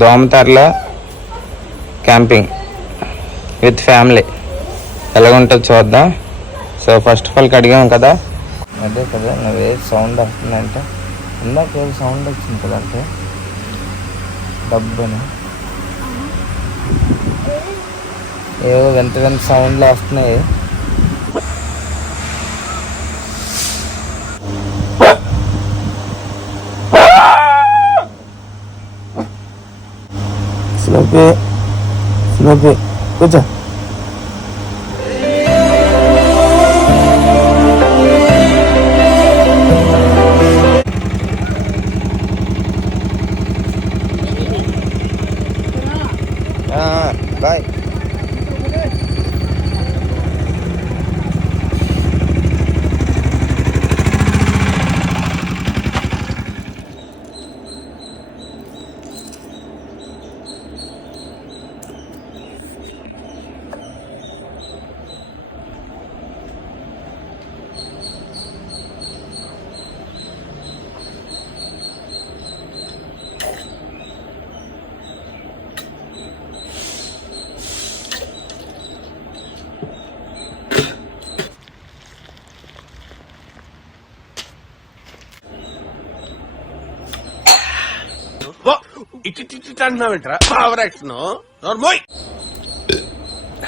దోమతెరలో camping with family ఎలాగుంటుందో చూద్దాం. So first of all అడిగాం కదా, అదే కదా నువ్వే సౌండ్ వస్తుందంటే ఇందాక ఏదో సౌండ్ వచ్చింది కదా, అంటే డబ్బుని ఏవో వింత వింత సౌండ్లు వస్తున్నాయి. స్లోపే స్లోపే కూర్చో. Bye.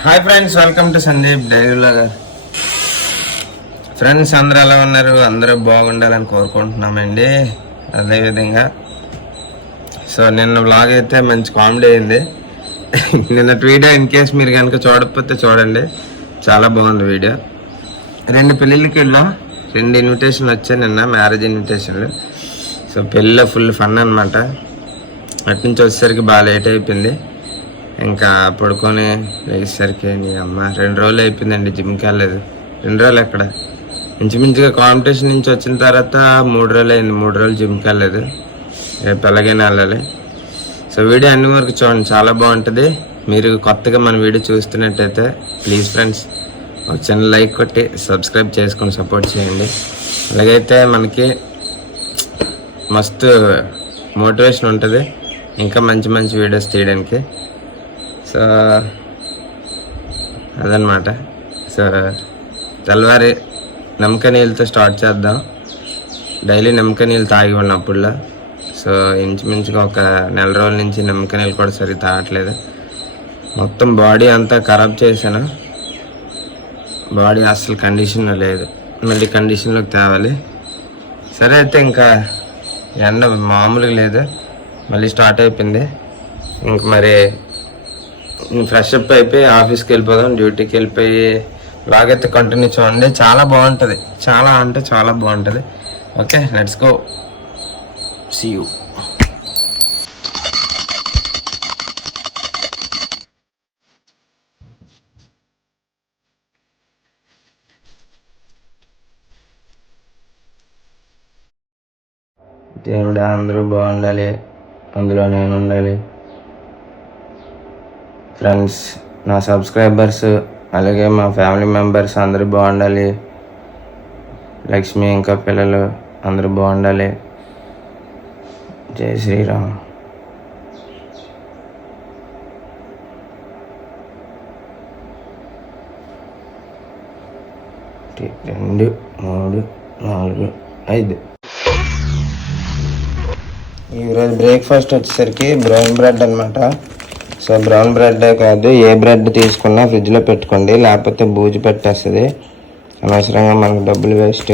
Hi friends, welcome to Sandeep diary లాగా. ఫ్రెండ్స్ అందరూ ఎలా ఉన్నారు? అందరూ బాగుండాలని కోరుకుంటున్నామండి. అదేవిధంగా సో నిన్న వ్లాగ్ అయితే మంచి కామెడీ అయింది. నిన్న వీడియో ఇన్ కేస్ మీరు కనుక చూడకపోతే చూడండి, చాలా బాగుంది వీడియో. 2 పెళ్ళిళ్ళకి వెళ్ళాం, 2 ఇన్విటేషన్లు వచ్చాయి నిన్న, మ్యారేజ్ ఇన్విటేషన్లు. సో పెళ్ళిలో ఫుల్ ఫన్ అనమాట. అట్నుంచి వచ్చేసరికి బాగా లేట్ అయిపోయింది. ఇంకా పడుకొని లేచేసరికి నీ అమ్మ 2 రోజులు అయిపోయిందండి. జిమ్కి వెళ్ళలేదు. 2 రోజులు ఎక్కడ, ఇంచుమించుగా కాంపిటీషన్ నుంచి వచ్చిన తర్వాత 3 రోజులు అయింది. 3 రోజులు జిమ్కి వెళ్ళలేదు. రేపు ఎలాగైనా వెళ్ళాలి. సో వీడియో అన్ని వరకు చూడండి, చాలా బాగుంటుంది. మీరు కొత్తగా మన వీడియో చూస్తున్నట్టయితే ప్లీజ్ ఫ్రెండ్స్ ఒక చిన్న లైక్ కొట్టి సబ్స్క్రైబ్ చేసుకొని సపోర్ట్ చేయండి. అలాగైతే మనకి మస్తు మోటివేషన్ ఉంటుంది ఇంకా మంచి మంచి వీడియోస్ తీయడానికి. సో అదనమాట. సో తెల్లవారి నిమ్మకాయ నీళ్ళతో స్టార్ట్ చేద్దాం. డైలీ నిమ్మకాయ నీళ్ళు తాగి ఉన్నప్పుడులో. సో ఇంచుమించుగా ఒక 1 నెల రోజుల నుంచి నిమ్మకాయ నీళ్ళు కూడా సరిగ్గా తాగట్లేదు. మొత్తం బాడీ అంతా ఖరాబ్ చేశాను. బాడీ అసలు కండిషన్లో లేదు, మళ్ళీ కండిషన్లోకి తేవాలి. సరే అయితే ఇంకా ఎండ మామూలుగా లేదు, మళ్ళీ స్టార్ట్ అయిపోయింది. ఇంక మరి ఫ్రెష్ అప్ అయిపోయి ఆఫీస్కి వెళ్ళిపోదాం. డ్యూటీకి వెళ్ళిపోయి లాగైతే కంటిన్యూ చూడండి, చాలా బాగుంటుంది. చాలా అంటే చాలా బాగుంటుంది. Okay, let's go, see you. దేవుడు అందరూ బాగుండాలి, అందులో నేను ఉండాలి. ఫ్రెండ్స్, నా సబ్స్క్రైబర్స్ అలాగే మా ఫ్యామిలీ మెంబర్స్ అందరూ బాగుండాలి. లక్ష్మి ఇంకా పిల్లలు అందరూ బాగుండాలి. జై శ్రీరామ్. రెండు 3 4 5. ఈరోజు బ్రేక్ఫాస్ట్ వచ్చేసరికి బ్రౌన్ బ్రెడ్ అనమాట. సో బ్రౌన్ బ్రెడ్ కాదు, ఏ బ్రెడ్ తీసుకున్నా ఫ్రిడ్జ్లో పెట్టుకోండి, లేకపోతే బూజు పెట్టేస్తుంది. అనవసరంగా మనకు డబ్బులు వేస్ట్.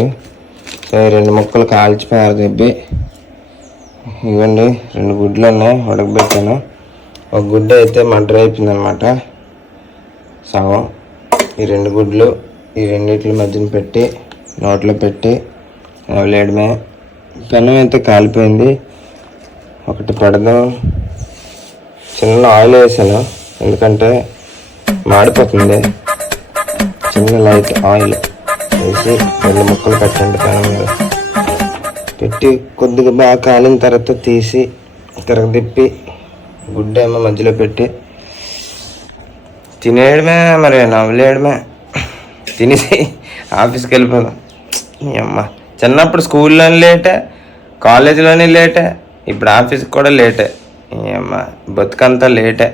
సో 2 ముక్కలు కాల్చి పారదెబ్బి ఇవ్వండి. 2 గుడ్లు ఉన్నాయి, ఉడకబెట్టాను. ఒక గుడ్డు అయితే మడ్ర అయిపోయింది అనమాట, సగం. ఈ 2 గుడ్లు ఈ రెండిట్ల మధ్యన పెట్టి నోట్లో పెట్టి లేడమే. పెనం అయితే కాలిపోయింది. ఒకటి పెడదాం. చిన్న ఆయిల్ వేసాను ఎందుకంటే మాడిపోతుంది. చిన్న లైట్ ఆయిల్ వేసి 2 ముక్కలు పెట్టండి పెనం మీద పెట్టి కొద్దిగా బాగా కాలిన తర్వాత తీసి తిరగదిప్పి గుడ్డేమో మధ్యలో పెట్టి తినేయడమే, మరి నవ్వులేయడమే. తినేసి ఆఫీస్కి వెళ్ళిపోదాం. అమ్మ చిన్నప్పుడు స్కూల్లోనే లేటే, కాలేజీలోనే లేటే, ఇప్పుడు ఆఫీస్కి కూడా లేటే. ఏమ్మా బతుకంతా లేటే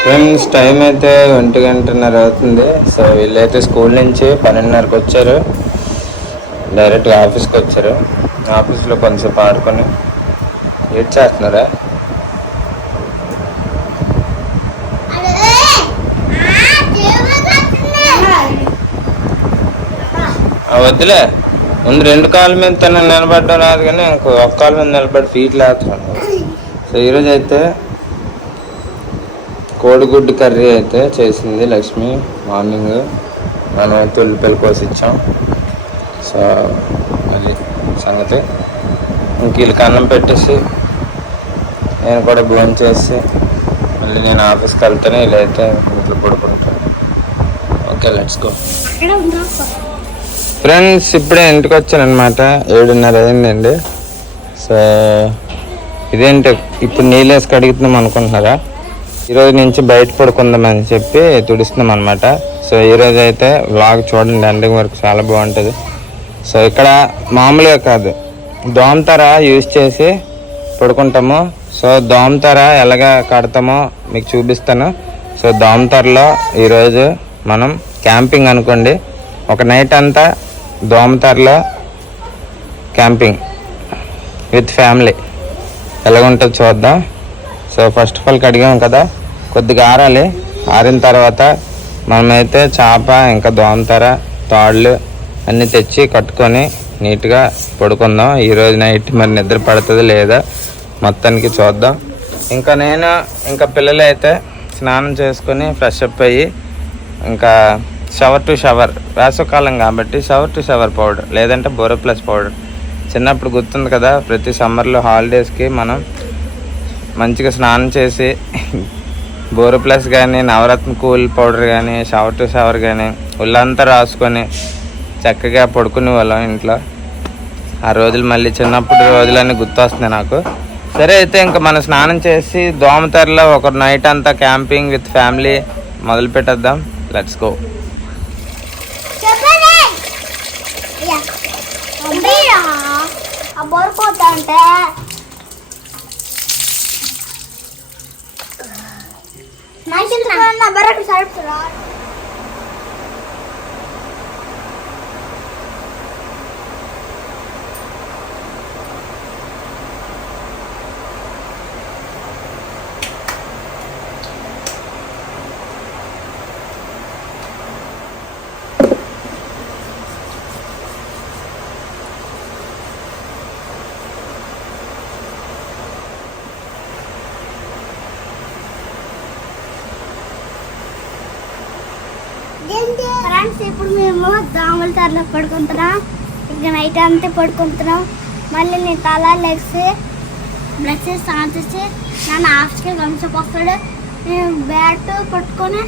ఫ్రెండ్స్. టైం అయితే 1:30 అవుతుంది. సో వీళ్ళైతే స్కూల్ నుంచి 12:30కి వచ్చారు. డైరెక్ట్గా ఆఫీస్కి వచ్చారు. ఆఫీస్లో కొంచెంసేపు ఆడుకొని వెయిట్ చేస్తున్నారా? వద్దులే, ముందు 2 కాళ్ళ మీద తను నిలబడడం రాదు, కానీ ఇంకో ఒక్క కాళ్ళ మీద నిలబడి ఫీట్ లేస్తున్నాను. సో ఈరోజు అయితే కోడిగుడ్డు కర్రీ అయితే చేసింది లక్ష్మి. మార్నింగ్ మనం ఉల్లిపాయలు కోసి ఇచ్చాం. సో అది సంగతి. ఇంక వీళ్ళకి అన్నం పెట్టేసి నేను కూడా భోజనం చేసి మళ్ళీ నేను ఆఫీస్కి వెళ్తాను. ఇలా అయితే ఇంట్లో పడుకుంటాను. Okay, let's go friends. ఇప్పుడే ఇంటికి వచ్చాను అనమాట. 7:30 అయిందండి. సో ఇదేంటి ఇప్పుడు నీళ్ళు వేసి కడుగుతున్నాం అనుకుంటున్నారా? ఈరోజు నుంచి బయట పడుకుందామని చెప్పి తుడుస్తున్నాం అనమాట. సో ఈరోజు అయితే వ్లాగ్ చూడండి, ఎండింగ్ వరకు చాలా బాగుంటుంది. సో ఇక్కడ మామూలుగా కాదు, దోమతెర యూజ్ చేసి పడుకుంటాము. సో దోమతెర ఎలాగ కడతామో మీకు చూపిస్తాను. సో దోమతెరలో ఈరోజు మనం క్యాంపింగ్ అనుకోండి, ఒక నైట్ అంతా దోమతెరలో క్యాంపింగ్ విత్ ఫ్యామిలీ ఎలాగుంటుందో చూద్దాం. సో ఫస్ట్ ఆఫ్ ఆల్ కడిగాం కదా, కొద్దిగా ఆరాలి. ఆరిన తర్వాత మనమైతే చేప ఇంకా దోమతెర తాళ్ళు అన్నీ తెచ్చి కట్టుకొని నీట్గా పడుకుందాం. ఈరోజు నైట్ మరి నిద్ర పడుతుంది లేదా మొత్తానికి చూద్దాం. ఇంకా నేను ఇంకా పిల్లలు అయితే స్నానం చేసుకొని ఫ్రెష్ అప్ అయ్యి ఇంకా షవర్ టు షవర్, వేసవకాలం కాబట్టి షవర్ టు షవర్ పౌడర్ లేదంటే బోరోప్లస్ పౌడర్. చిన్నప్పుడు గుర్తుంది కదా, ప్రతి సమ్మర్లో హాలిడేస్కి మనం మంచిగా స్నానం చేసి బోరోప్లస్ కానీ నవరత్న కూల్ పౌడర్ కానీ షవర్ టు షవర్ కానీ ఒళ్ళంతా రాసుకొని చక్కగా పడుకునే వాళ్ళం ఇంట్లో. ఆ రోజులు మళ్ళీ చిన్నప్పుడు రోజులన్నీ గుర్తొస్తున్నాయి నాకు. సరే అయితే ఇంకా మనం స్నానం చేసి దోమతెరలో ఒక నైట్ అంతా క్యాంపింగ్ విత్ ఫ్యామిలీ మొదలు పెట్టేద్దాం. Let's go. బోర్పోతా బరకు సరుపురా. ఫ్రెండ్స్, ఇప్పుడు మేము దోమల తరలో పడుకుంటున్నాం. ఇక నైట్ అంతా పడుకుంటున్నాం. మళ్ళీ నేను తల లెగ్స్ బ్రష్ చేసి స్నానం చేసి నన్ను ఆఫీస్కి పంపించకొస్తాడు. నేను బ్యాట్ పట్టుకొని.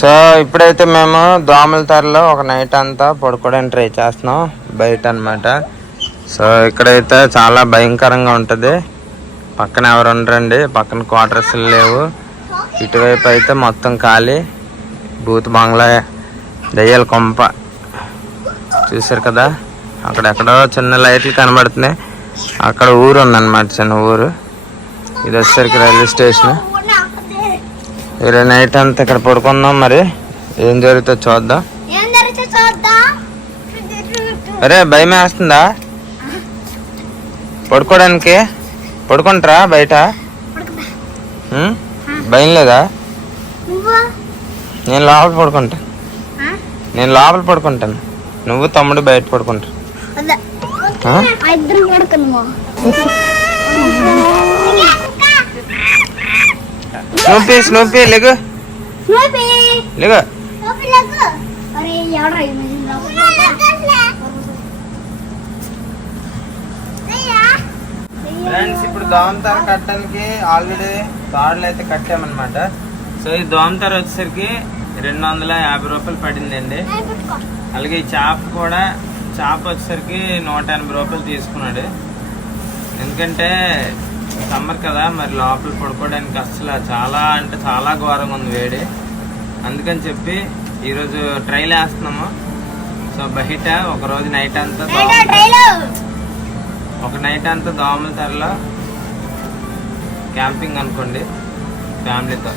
సో ఇప్పుడైతే మేము దోమల తరలో ఒక నైట్ అంతా పడుకోవడానికి ట్రై చేస్తున్నాం బయట అనమాట. సో ఇక్కడైతే చాలా భయంకరంగా ఉంటుంది. పక్కన ఎవరు ఉండరండి, పక్కన క్వార్టర్స్ లేవు. ఇటువైపు అయితే మొత్తం ఖాళీ, భూత్ బంగ్లా, దయ్యాల కొంప. చూసారు కదా, అక్కడెక్కడో చిన్న లైట్లు కనబడుతున్నాయి. అక్కడ ఊరు ఉందన్నమాట, చిన్న ఊరు. ఇది వచ్చేసరికి రైల్వే స్టేషన్. ఈరోజు నైట్ అంతా ఇక్కడ పడుకుందాం. మరి ఏం జరుగుతుందో చూద్దాం. అరే భయం వేస్తుందా పడుకోవడానికి? పడుకుంటారా బయట? భయం లేదా? నేను లోపల పడుకుంటాను. నువ్వు తమ్ముడు బయట పడుకుంటారు. స్నూపీ లేగు లేగు. ఫ్రెండ్స్, ఇప్పుడు దోమతెర కట్టడానికి ఆల్రెడీ తాడులు అయితే కట్టామన్నమాట. సో ఈ దోమతెర వచ్చేసరికి 250 రూపాయలు పడిందండి. అలాగే ఈ చేప వచ్చేసరికి 180 రూపాయలు తీసుకున్నాడు. ఎందుకంటే సమ్మర్ కదా, మరి లోపల పడుకోవడానికి అసలు చాలా అంటే చాలా ఘోరంగా ఉంది వేడి. అందుకని చెప్పి ఈరోజు ట్రైల్ వేస్తున్నాము. సో బయట ఒకరోజు నైట్ అంతా ఒక నైట్ అంతా దోమల తెరలో క్యాంపింగ్ అనుకోండి ఫ్యామిలీతో.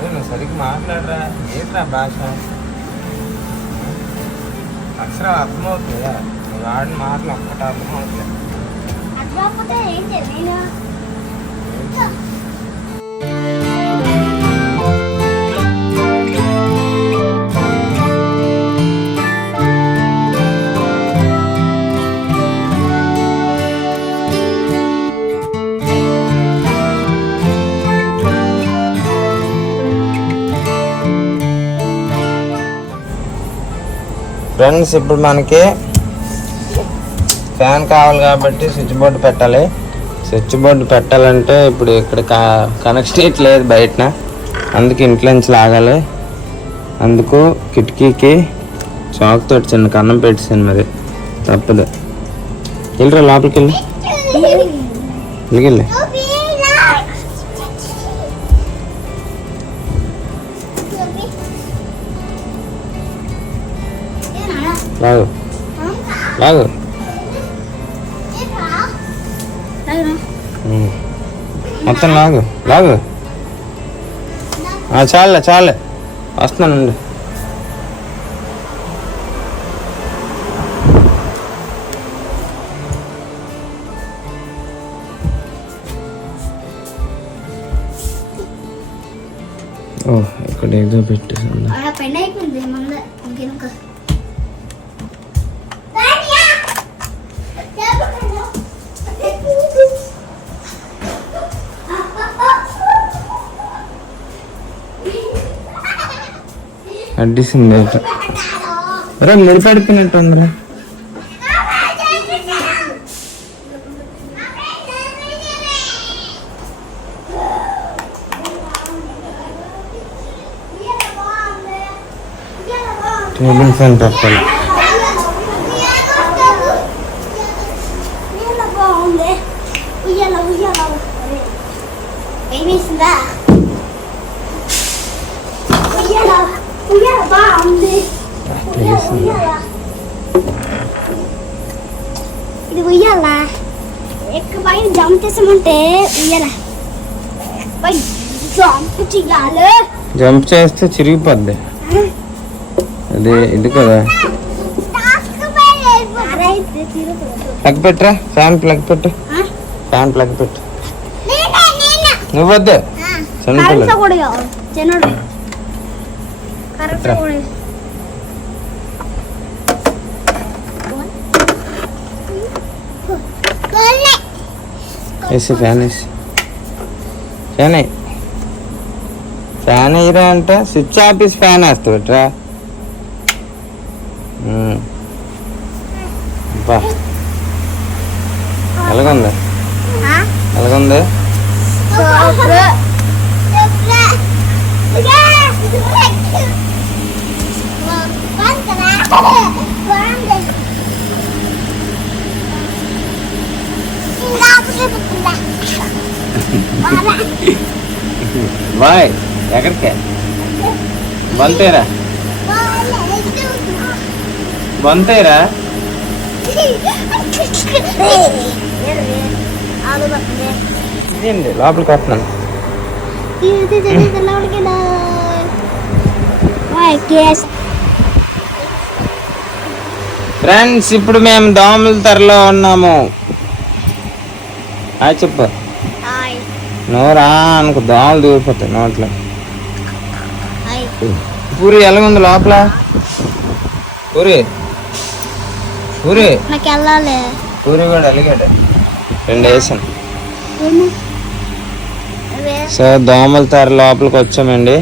నువ్వు సరిగ్గా మాట్లాడరా, ఏంట్రా భాష? అక్షరం అర్థమవుతుందా? నువ్వు ఆడిన మాటలు ఒక్కటి అర్థమవుతుంది. ఫ్రెండ్స్, ఇప్పుడు మనకి ఫ్యాన్ కావాలి కాబట్టి స్విచ్ బోర్డు పెట్టాలి. స్విచ్ బోర్డు పెట్టాలంటే ఇప్పుడు ఇక్కడ కనెక్షన్ లేదు బయటన, అందుకు ఇంట్లో నుంచి లాగాలి. అందుకు కిటికీకి చాక్ తోటి చిన్న కన్నం పెట్టాను, మరి తప్పదు. వెళ్ళరా లోపలికి, వెళ్ళి లాగు లాగు. మొత్తం లాగు లాగు. చాలే చాలే, వస్తున్నానండి. ఓ, ఇక్కడ ఏదో పెట్టేసింది. అడ్డిసింది రా, మీరు పడిపోయినట్టు ఉందిరా. టేబుల్ ఫ్యాన్ పెట్టాలి. ఇది ఉయ్యాలా? ఎక్కడ పైన జంప్ చేసామంటే ఉయ్యాలా జంప్ చెయ్యాలి. జంప్ చేస్తే చిరిగిపోద్ది. అదే ఇది కదా. ప్లగ్ పెట్టరా, ఫ్యాన్ ప్లగ్ పెట్టు, ఫ్యాన్ ప్లగ్ పెట్టు. నువ్వు వద్దు, చిన్నపిల్లడు. వేసి ఫ్యాన్ వేసి ఫ్యాన్ ఫ్యాన్ వేయరా అంటే స్విచ్ ఆఫీస్ ఫ్యాన్ వేస్తావు ఎట్రా. బా ఎలాగుంది, ఎలాగుంది? బాయ్, ఎక్కడికే? బంతేరా బంతేరా. ఇదేంటి లోపలికి వస్తున్నాను. ఫ్రెండ్స్, ఇప్పుడు మేము దోమల తెరలో ఉన్నాము. చెప్పు. నువ్వు రా అనుకో, దోమలు దూరిపోతాయి నోట్లో. పూరి ఎలాగుంది లోపల? పూరి పూరి పూరి కూడా అలిగాడు. 2 వేసాను. సో దోమల తెర లోపలికి వచ్చామండి,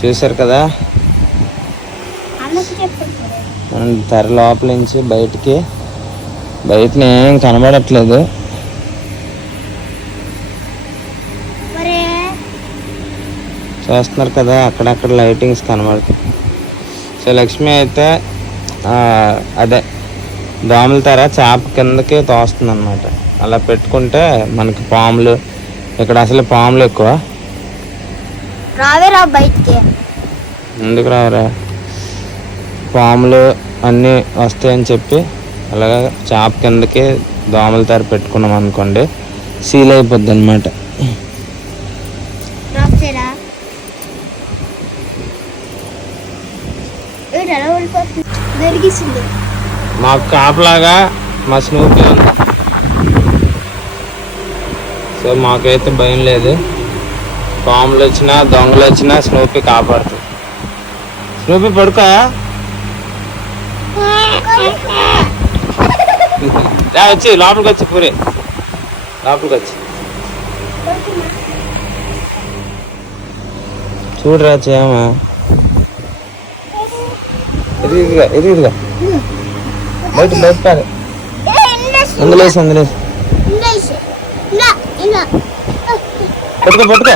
చూసారు కదా. తెర లోపల నుంచి బయటని ఏం కనబడట్లేదు. చూస్తున్నారు కదా, అక్కడక్కడ లైటింగ్స్ కనబడుతుంది. సో లక్ష్మి అయితే అదే దోమల తెర చాప కిందకి తోస్తుంది అన్నమాట. అలా పెట్టుకుంటే మనకి పాములు, ఇక్కడ అసలు పాములు ఎక్కువ. రావేరా బయటికి, ఎందుకు రావరా, పాములు అన్నీ వస్తాయని చెప్పి అలాగా చాప కిందకి దోమల తెర పెట్టుకున్నాం అనుకోండి, సీల్ అయిపోద్ది అనమాట. మాకు కాపలాగా మా స్నూపీ ఉంది. సో మాకైతే భయం లేదు. పాములు వచ్చినా దొంగలు వచ్చినా స్నూపీ కాపాడుతుంది. స్నూపీ పడుకో, వచ్చి లోపలికి వచ్చి పూరి లోపలికి వచ్చి చూడరా చేయమా. ఇదిగా ఇదిగా బయట బయట అందులేసి అందులేసి పట్టుకో పట్టుకో.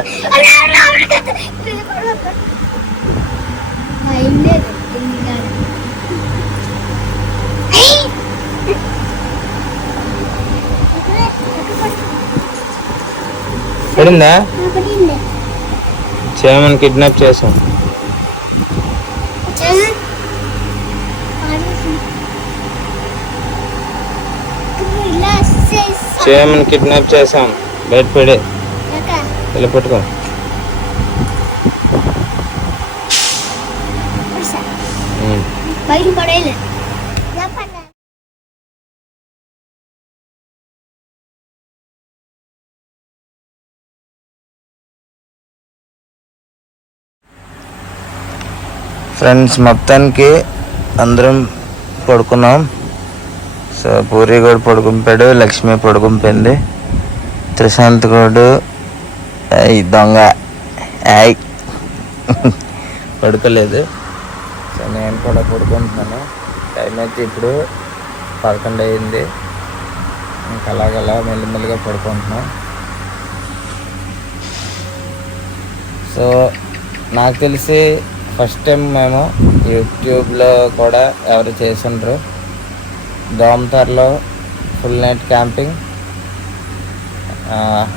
పడిందా? చేయమని కిడ్నాప్ చేసాం. చేయమని కిడ్నాప్ చేసాం. బయట పడే ఇలా పట్టుకో. బయట పడేలే. ఫ్రెండ్స్ మొత్తానికి అందరం పడుకున్నాం. సో పూరి కూడా పడుకుంపాడు, లక్ష్మి పడుకుంపోయింది, త్రిశాంత్ కూడా దొంగ పడుకోలేదు. సో నేను కూడా పడుకుంటున్నాను. టైం అయితే ఇప్పుడు 11 అయింది. ఇంకా అలాగలా మెల్లిమెల్లిగా పడుకుంటున్నాం. సో నాకు తెలిసి ఫస్ట్ టైం మేము యూట్యూబ్లో కూడా ఎవరు చేసుండ్రు దోమతెరలో ఫుల్ నైట్ క్యాంపింగ్,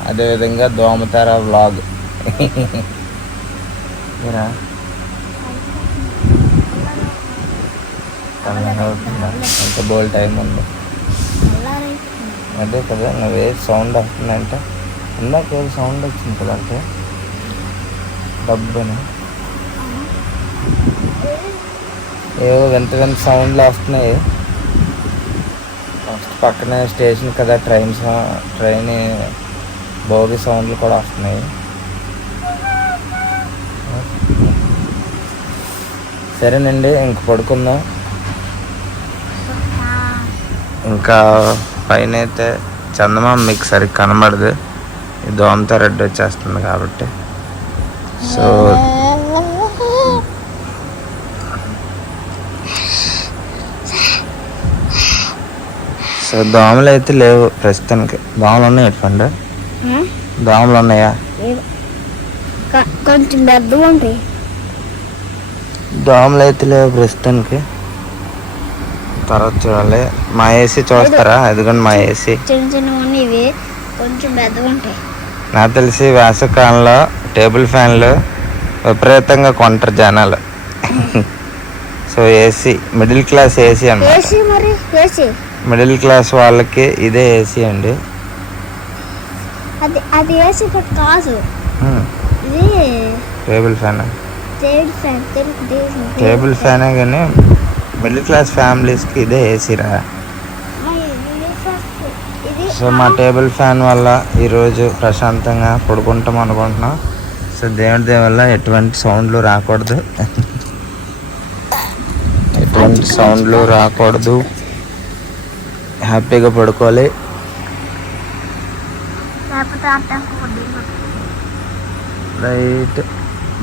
అదేవిధంగా దోమతెర వ్లాగ్. ఎంత బోల్ టైం ఉంది అదే కదా. నువ్వే సౌండ్ వస్తుందంటే ఇందాక ఏదో సౌండ్ వచ్చింది కదా, అంటే డబ్బుని ఏవో వింత వింత సౌండ్లు వస్తున్నాయి. నెక్స్ట్ పక్కనే స్టేషన్ కదా, ట్రైన్ భోగి సౌండ్లు కూడా వస్తున్నాయి. సరేనండి, ఇంక పడుకుందాం. ఇంకా పైన అయితే చందమామ మీకు సరిగ్గా కనబడదు, ఈ దోమతో రెడ్ వచ్చేస్తుంది కాబట్టి. సో దోమలు అయితే లేవు ప్రస్తుతానికి. దోమలు ఉన్నాయి ఎట్లా? దోమలు ఉన్నాయా? కొంచెం పెద్ద ఉంటాయి. దోమలు అయితే లేవు ప్రస్తుతానికి, తర్వాత చూడాలి. మా ఏసీ చూస్తారా? అదిగోండి మా ఏసీ. చిన్న చిన్న ఇవి కొంచెం పెద్దగా ఉంటాయి. నాకు తెలిసి వేసవికాలంలో టేబుల్ ఫ్యాన్లు విపరీతంగా కొంటారు జనాలు. So AC middle class AC అన్నమాట. మిడిల్ క్లాస్ వాళ్ళకి ఇదే ఏసీ అండి. అది ఏసీ కాదు, ఇది టేబుల్ ఫ్యాన్. టేబుల్ ఫ్యానే కానీ మిడిల్ క్లాస్ ఫ్యామిలీస్కి ఇదే ఏసీరా. సో మా టేబుల్ ఫ్యాన్ వల్ల ఈరోజు ప్రశాంతంగా పడుకుంటాం అనుకుంటున్నాం. సో దేవుడి వల్ల ఎటువంటి సౌండ్లు రాకూడదు, ఎటువంటి సౌండ్లు రాకూడదు, హ్యాపీగా పడుకోవాలి.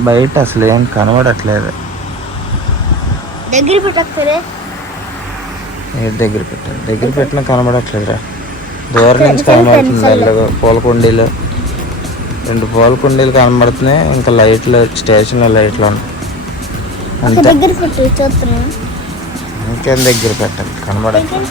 బయట అసలు ఏం కనబడట్లేదు. దగ్గర పెట్టాలి, దగ్గర పెట్టినా కనబడట్లేదురా. దూరం నుంచి కనబడుతుంది. పూల కుండీలు, 2 పూల కుండీలు కనబడుతున్నాయి. ఇంకా లైట్లు, స్టేషన్లో లైట్లు ఉన్నాయి అంతే. ఇంకేం దగ్గర పెట్టాలి, కనబడట్లేదు.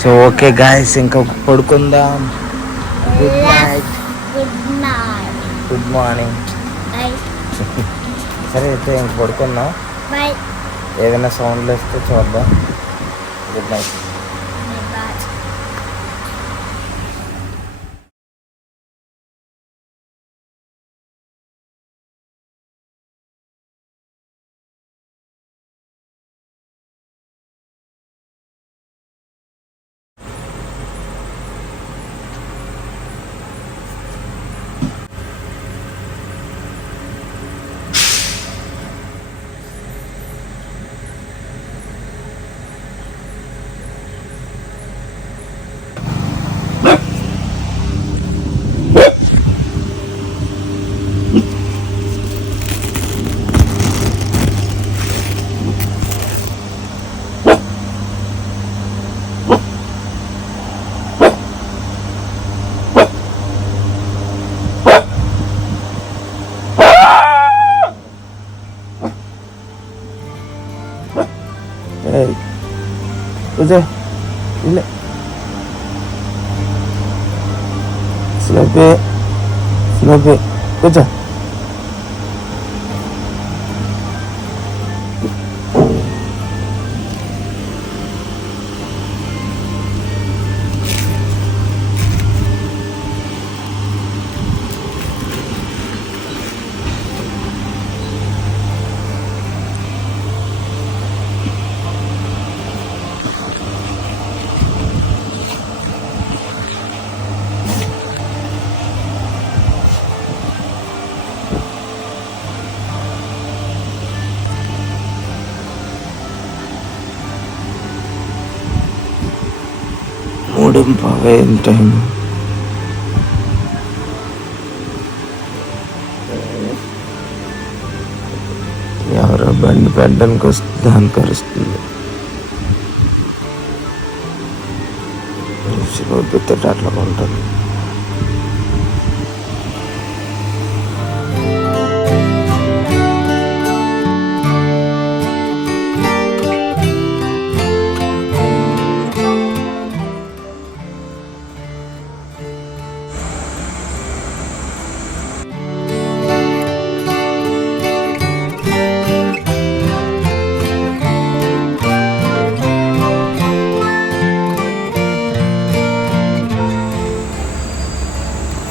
సో ఓకే గాయస్, ఇంకా పడుకుందాం. Good night, good morning. సరే అయితే ఇంక పడుకుందాం. ఏదైనా సౌండ్లు వస్తే చూద్దాం. Good night. కూర్చో, ఇలా స్లోపే స్లోపే కూర్చో. మూడింపావేం టైం. ఎవరో బండి పెట్టడానికి వస్తే దానికి కరుస్తుంది. చూపిస్తే అట్లా ఉంటుంది.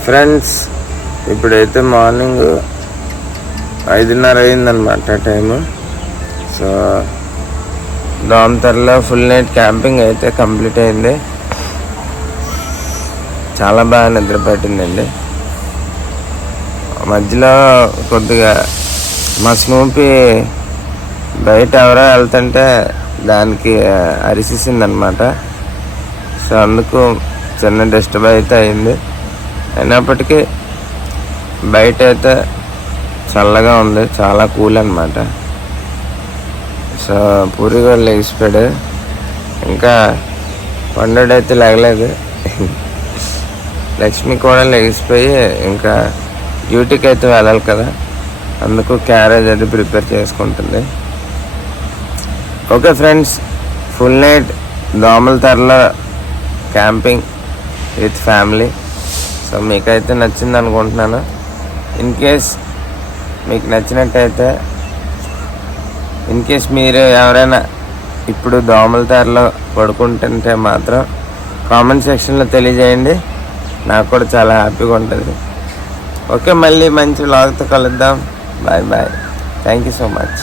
ఫ్రెండ్స్, ఇప్పుడైతే మార్నింగ్ 5:30 అయిందనమాట టైము. సో దాంతర్లో ఫుల్ నైట్ క్యాంపింగ్ అయితే కంప్లీట్ అయింది. చాలా బాగా నిద్ర పట్టిందండి. మధ్యలో కొద్దిగా మా స్నూపీ బయట ఎవరో వెళ్తుంటే దానికి అరిసేసిందనమాట. సో అందుకు చిన్న డిస్టర్బ్ అయితే అయింది. అయినప్పటికీ బయట అయితే చల్లగా ఉంది, చాలా కూల్ అనమాట. సో పూరి కూడా లెగిసిపోయాడు, ఇంకా పండుడైతే లేగలేదు. లక్ష్మి కూడా లెగిసిపోయి ఇంకా డ్యూటీకి అయితే వెళ్ళాలి కదా, అందుకు క్యారేజ్ అది ప్రిపేర్ చేసుకుంటుంది. ఓకే ఫ్రెండ్స్, ఫుల్ నైట్ దోమలతెరలో క్యాంపింగ్ విత్ ఫ్యామిలీ. సో మీకైతే నచ్చింది అనుకుంటున్నాను. ఇన్ కేస్ మీకు నచ్చినట్టయితే, ఇన్ కేస్ మీరు ఎవరైనా ఇప్పుడు దోమలతెరలో పడుకుంటుంటే మాత్రం కామెంట్ సెక్షన్లో తెలియజేయండి. నాకు కూడా చాలా హ్యాపీగా ఉంటుంది. ఓకే, మళ్ళీ మంచి వ్లాగ్తో కలుద్దాం. Bye bye. Thank you so much.